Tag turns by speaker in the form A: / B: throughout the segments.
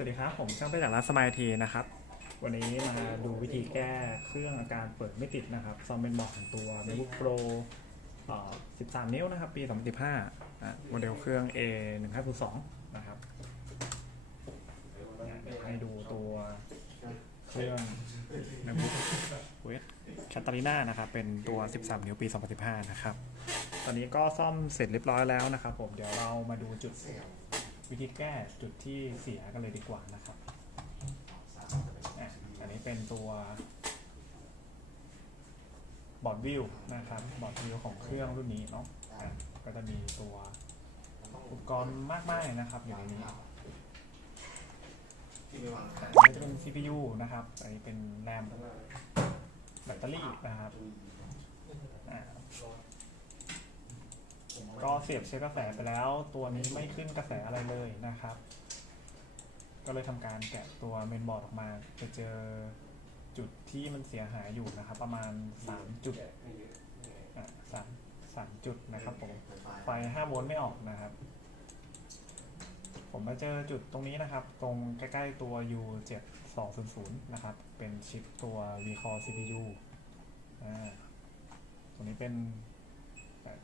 A: สวัสดีครับ ผมช่างไปจากร้านสมายทีนะครับ วันนี้มาดูวิธีแก้เครื่องอาการเปิดไม่ติดนะครับ ซอมเป็นบอร์ดของตัว MacBook Pro เอ่อ13 นิ้วนะครับ ปี 2015อะโมเดลเครื่อง A 1 5 2นะครับให้ดูตัวเครื่อง MacBook เวทแคตตาลิน่านะครับ เป็นตัว 13 นิ้วปี 2015 นะครับ ตอนนี้ก็ซ่อมเสร็จเรียบร้อยแล้วนะครับ ผมเดี๋ยวเรามาดูจุด วิธีแก้จุดที่เสียกันเลยดีกว่านะครับอะอันนี้เป็นตัวบอร์ดวิวนะครับบอร์ดวิวของเครื่องรุ่นนี้เนาะอะก็จะมีตัวอุปกรณ์มากมายนะครับอยู่ในนี้อันนี้จะเป็น CPU นะครับ อันนี้เป็นแรมแบตเตอรี่นะครับอะ ก็เสียบเช็คกระแสไปแล้ว ตัวนี้ไม่ขึ้นกระแสอะไรเลยนะครับ ก็เลยทำการแกะตัวเมนบอร์ดออกมาจะเจอจุดที่มันเสียหายอยู่นะครับ ประมาณ 3 จุดอะสามสามจุดนะครับผมไฟ5โวลต์ไม่ออกนะครับ ผมมาเจอจุดตรงนี้นะครับ ตรงใกล้ๆตัว U7200 นะครับ เป็นชิปตัว V-Core CPU อ่าตรงนี้เป็น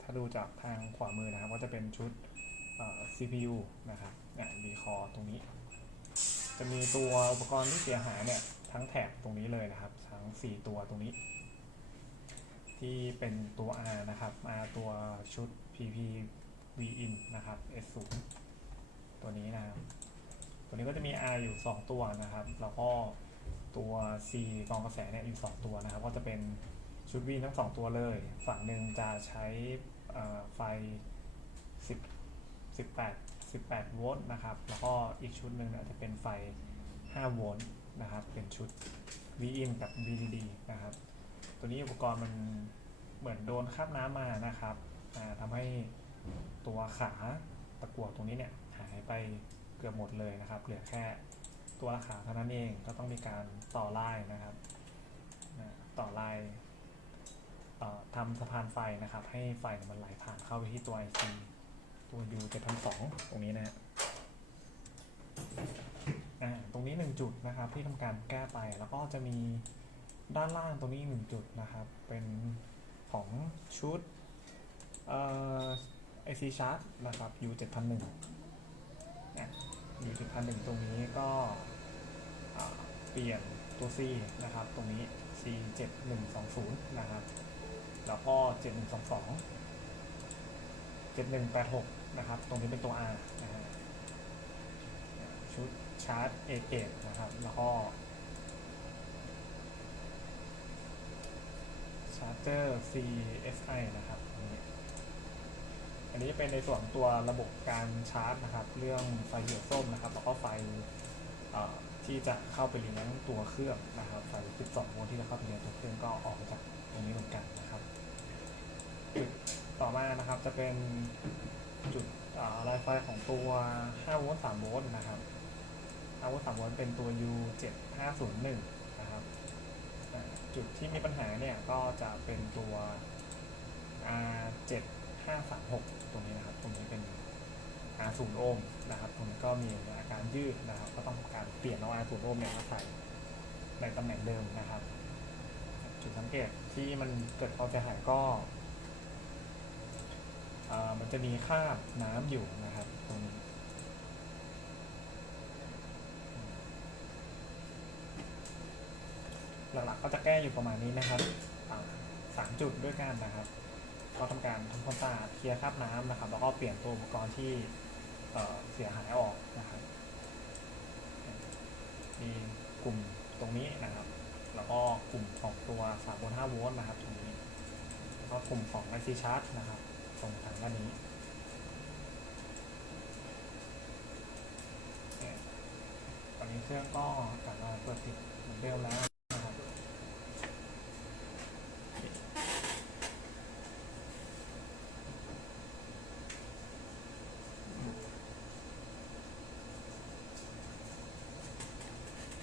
A: ถ้าดูจากทางขวามือนะครับ ก็จะเป็นชุด CPU นะครับเนี่ย V-Core ตรงนี้ จะมีตัวอุปกรณ์ที่เสียหายเนี่ยทั้งแถบตรงนี้เลยนะครับ ทั้ง 4 ตัวตรงนี้ ที่เป็นตัว R นะครับ R ตัวชุด PP V in นะครับ S0 ตัวนี้นะครับ ตัวนี้ก็จะมี R อยู่ 2 ตัวนะครับ แล้วก็ตัว C กองกระแสเนี่ยอยู่ 2 ตัวนะครับ ก็จะเป็น ชุด V ทั้ง2ตัวเลย ฝั่งหนึ่งจะใช้ไฟ 10 18 18 โวลต์นะครับ แล้วก็อีกชุดหนึ่งเนี่ยจะเป็นไฟ 5 โวลต์นะครับ เป็นชุด V in กับ VDD นะครับ ตัวนี้อุปกรณ์มันเหมือนโดนคาบน้ำมานะครับทำให้ตัวขาตะกั่วตรงนี้เนี่ยหายไปเกือบหมดเลยนะครับ เหลือแค่ตัวขาเท่านั้นเอง ก็ต้องมีการต่อลายนะครับ ต่อลาย ทำสะพานไฟนะครับ ให้ไฟมันไหลผ่านเข้าไปที่ตัว IC ตัว U 7 2ตรงนี้นะฮะตรงนี้ 1 จุดนะครับที่ทำการแก้ไปแล้วก็จะมีด้านล่างตรงนี้อีกหนึ่งจุดนะครับ เป็นของชุดเอ่อ IC chart นะครับ U 7 0 0 1นะ U 7 0 0 1ตรงนี้ก็เปลี่ยนตัว C นะครับ ตรงนี้ C 7 1 2 0นะครับ แล้วก็ 7122 7186 นะครับ ตรงนี้เป็นตัว R นะฮะชุดชาร์จ A เกตนะครับ แล้วก็ชาร์เจอร์ CSI นะครับอันนี้อันนี้เป็นในส่วนตัวระบบการชาร์จนะครับ เรื่องไฟเหลืองส้มนะครับ แล้วก็ไฟที่จะเข้าไปเลี้ยงตัวเครื่องนะครับไฟ 12 โวลต์ที่จะเข้าไปเลี้ยงตัวเครื่องก็ออกมาจากตรงนี้เหมือนกันนะครับ ต่อมานะครับจะเป็นจุดอ่าลายไฟของตัว5โวลต์3โวลต์นะครับ5โวลต์3โวลต์เป็นตัว U 7 5 0 1 นะครับจุดที่มีปัญหาเนี่ยก็จะเป็นตัว R 7 5 3 6 ตรงนี้นะครับ ตรงนี้เป็น R 0 โอห์มนะครับ ตรงนี้ก็มีอาการยืดนะครับ ก็ต้องการเปลี่ยนเอา R 0 โอห์มเนี่ยมาใส่ในตำแหน่งเดิมนะครับ จุดสังเกตที่มันเกิดความเสียหายก็ มันจะมีคราบน้ำอยู่นะครับตรงนี้หลักๆก็จะแก้อยู่ประมาณนี้นะครับสามจุดด้วยกันนะครับ ก็ทำการทำความสะอาดเคลียร์คราบน้ำนะครับ แล้วก็เปลี่ยนตัวอุปกรณ์ที่เเสียหายออกนะครับ มีกลุ่มตรงนี้นะครับ แล้วก็กลุ่มของตัว3โวลต์5โวลต์นะครับตรงนี้ แล้วก็กลุ่มของ IC chart นะครับ ตรงทางด้านนี้ตอนนี้เครื่องก็กลับมาเปิดติดเหมือนเดิมแล้วนะครับ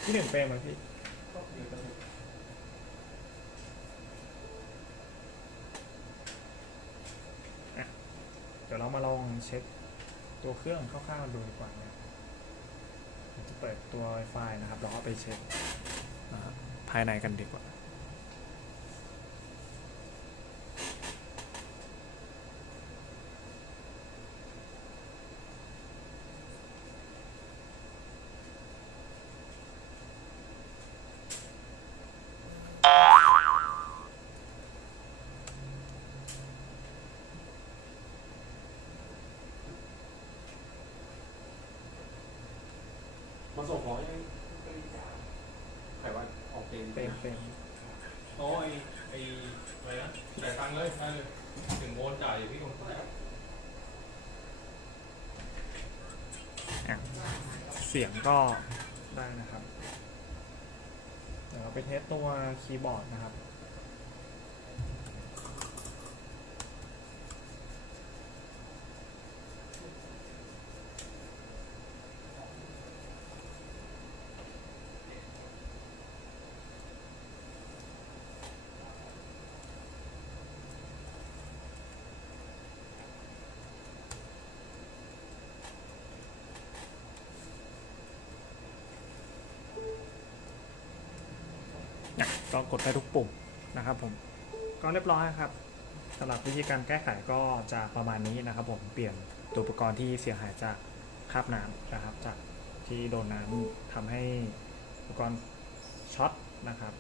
A: ที่หนึ่งเฟรมไหมพี่ เดี๋ยวเรามาลองเช็คตัวเครื่องคร่าวๆดูดีกว่านะจะเปิดตัว Wi-Fi นะครับ เราก็ไปเช็คภายในกันดีกว่า
B: มาส่งของยังใครว่าออกเต็ม
A: เต็มเต็ม
B: โอ้ยไออะไรนะจ่ายตังค์เลยได้เลยถึงโอนจ่ายพี่คนแรก
A: อะเสียงก็ได้นะครับ เดี๋ยวเราไปเทสตัวคีย์บอร์ดนะครับ ก็กดได้ทุกปุ่มนะครับผมก็เรียบร้อยครับสำหรับวิธีการแก้ไขก็จะประมาณนี้นะครับ ผมเปลี่ยนตัวอุปกรณ์ที่เสียหายจากคราบน้ำนะครับ จากที่โดนน้ำทำให้อุปกรณ์ช็อตนะครับ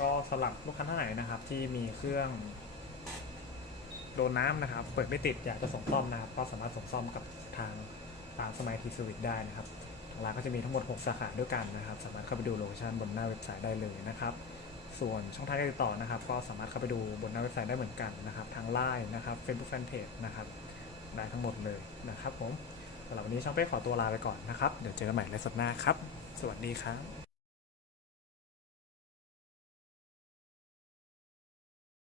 A: ก็สำหรับลูกค้าท่านไหนนะครับ ที่มีเครื่องโดนน้ำนะครับ เปิดไม่ติดอยากจะส่งซ่อมนะครับ ก็สามารถส่งซ่อมกับทางร้านสมัยทีสวิตได้นะครับ ร้านก็จะมีทั้งหมด 6 สาขาด้วยกันนะครับ สามารถเข้าไปดูโลเคชั่นบนหน้าเว็บไซต์ได้เลยนะครับ ส่วนช่องทางการติดต่อนะครับ ก็สามารถเข้าไปดูบนหน้าเว็บไซต์ได้เหมือนกันนะครับทางไลน์นะครับ Facebook Fanpage นะครับได้ทั้งหมดเลยนะครับผมสำหรับวันนี้ช่องเป้ขอตัวลาไปก่อนนะครับ เดี๋ยวเจอกันใหม่ในสัปดาห์หน้าครับ สวัสดีครับ